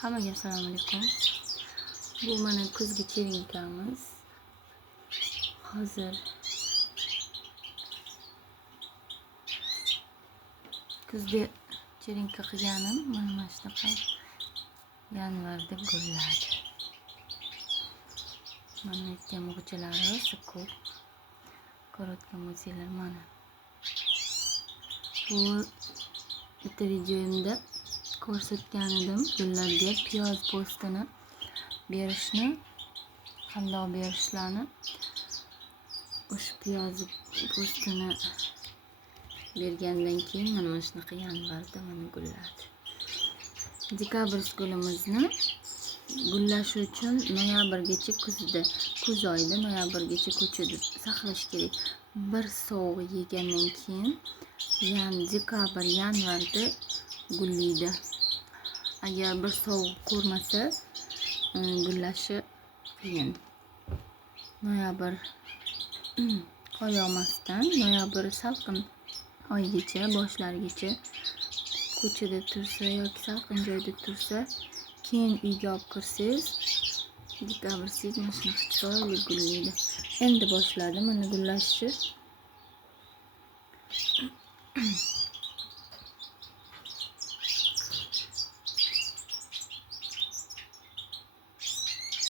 Hammaga assalomu alaykum. Bu mana kuzgi cherinkamiz. Hozir kuzda cherinka qilganim mana shunaqa yanvarda gulladi. Mana aytgan bog'chalari ko'p. Ko'rayotgan bo'lsanglar mana. Bu bitta videomda ko'rsatgan edim gullarga piyoz postini berishni, qandoq berishlarini. O'sha piyoz postini bergandan keyin mana shunaqa yanvarda mana gulladi. Dekabr gulimizni gullashi uchun noyabrgacha kuz oyida noyabrgacha ko'chada saqlash kerak. Bir sovuq yegandan keyin dekabr yanvarda gullaydi. Agar bir sovuq ko'rmasa gullashi qiyin. Noyabr qor yog'masdan noyabr salqin oygacha boshlarigacha ko'chada tursa yoki salqin joyda tursa, keyin uyga olib kirsangiz dekabr mana shunaqa chiroyli gullaydi. Endi boshladi mana gullashni.